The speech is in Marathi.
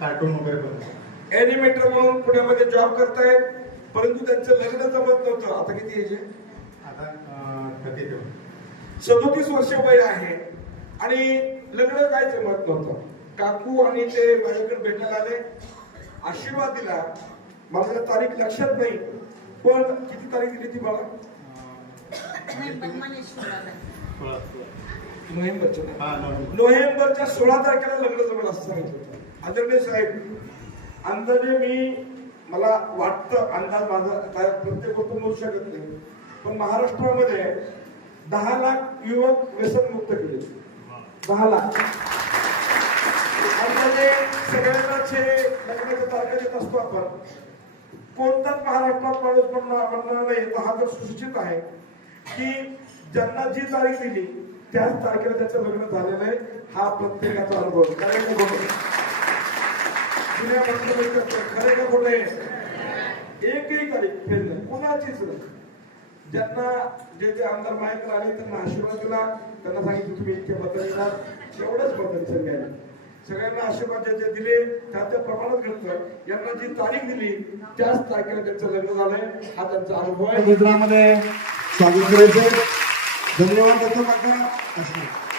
कार्टून वगैरे बनवतो ऍनिमेटर म्हणून पुण्यामध्ये जॉब करतायत परंतु त्यांचं लग्न जमत नव्हतं. आता किती एज आहे? आता सदोतीस वर्ष वय आहे आणि लग्न काय जमत नव्हतं. काकू आणि ते माझ्याकडे भेटायला आले. आशीर्वाद दिला. मला तारीख लक्षात नाही. पण किती तारीख दिली ती मला नोव्हेंबरच्या नोव्हेंबरच्या सोळा तारखेला लग्न जमेल असं सांगितलं होतं. आदरणीय साहेब अंदाजे मी मला वाटतं अंदाज माझा काय प्रत्येक गोष्ट म्हणू शकत नाही पण महाराष्ट्रामध्ये दहा लाख युवक व्यसनमुक्त केले. दहा लाख. अंदाजे सगळ्यांनाच हे लग्नाच्या तारखा देत असतो आपण. कोणताच महाराष्ट्रात माणूस म्हणणार नाही तर हा तर सुसूचित आहे की ज्यांना जी तारीख दिली त्याच तारखेला त्याचं लग्न झालेलं आहे. हा प्रत्येकाचा अनुभव. खरे का खोटं? जुन्या खरे का खोटे एकही तारीख फेल नाही. कुणाचीच नाही. ज्यांना जे जे आमदार माहीत आले त्यांना आशीर्वाद दिला. त्यांना सांगितलं तुम्ही इतके बदल येणार एवढंच बदल सगळ्यांना. सगळ्यांना आशीर्वाद जे जे दिले त्या त्या प्रमाणात घडतं. यांना जी तारीख दिली त्याच तारखेला त्यांचं लग्न झालंय. हा त्यांचा अनुभव आहे. धन्यवाद दत्त काका